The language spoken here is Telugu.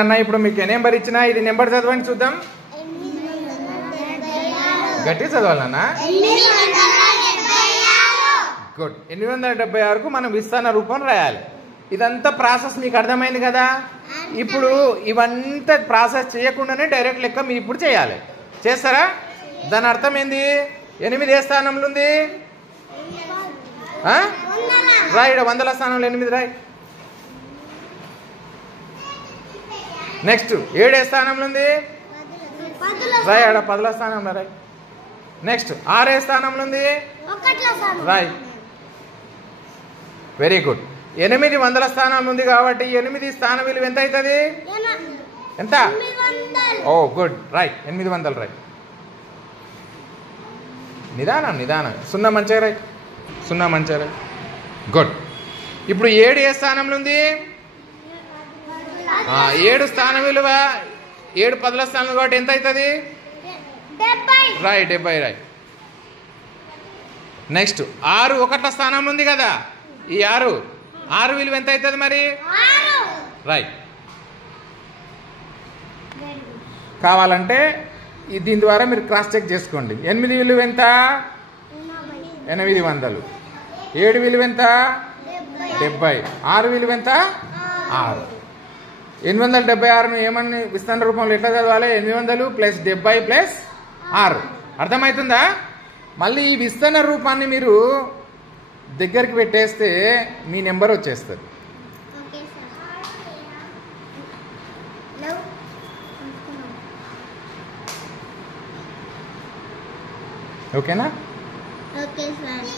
అన్న ఇప్పుడు మీకు ఏ నెంబర్ ఇచ్చినా ఇది నెంబర్ చదవండి చూద్దాం. గట్టి చదవాలన్నా. గుడ్. 876కు మనం విస్తరణ రూపం రాయాలి. ఇదంతా ప్రాసెస్ మీకు అర్థమైంది కదా. ఇప్పుడు ఇవంతా ప్రాసెస్ చేయకుండానే డైరెక్ట్ లెక్క మీరు ఇప్పుడు చేయాలి. చేస్తారా? దాని అర్థం ఏంది? 8 ఏ స్థానంలో ఉంది? రాయి. 100ల స్థానంలో 8 రాయి. నెక్స్ట్ 7 ఏ స్థానంలో ఉంది? రాయి. 10ల స్థానంలో రాయి. నెక్స్ట్ 6 ఏ స్థానంలో ఉంది? రాయి. Very good. 8 100ల స్థానంలో ఉంది కాబట్టి 8 స్థాన విలువ ఎంత అవుతుంది? ఎంత? ఓ గుడ్. రైట్. 800 రాయి. నిదానం నిదానం. 0 మంచిగా రాయి. 0 మంచిగా రాయి. గుడ్. ఇప్పుడు 7 ఏ స్థానంలో ఉంది? 7 స్థాన విలువ 7 10ల స్థానంలో కాబట్టి ఎంత అవుతుంది? రాయి. 70 రాయి. నెక్స్ట్ 6 1ల స్థానంలో ఉంది కదా. ఈ 6 విలువ ఎంత అవుతుంది మరి? రాయి. కావాలంటే దీని ద్వారా మీరు క్రాస్ చెక్ చేసుకోండి. 8 విలువ ఎంత? 800. 7 విలువ ఎంత? 70. 6 విలువ ఎంత? 6. 876ను ఏమని విస్తరణ రూపంలో ఎట్లా చదవాలి? 800 + 70 + 6. అర్థమవుతుందా? మళ్ళీ ఈ విస్తరణ రూపాన్ని మీరు దగ్గరికి పెట్టేస్తే మీ నెంబర్ వచ్చేస్తుంది. ఓకేనా? Okay sir.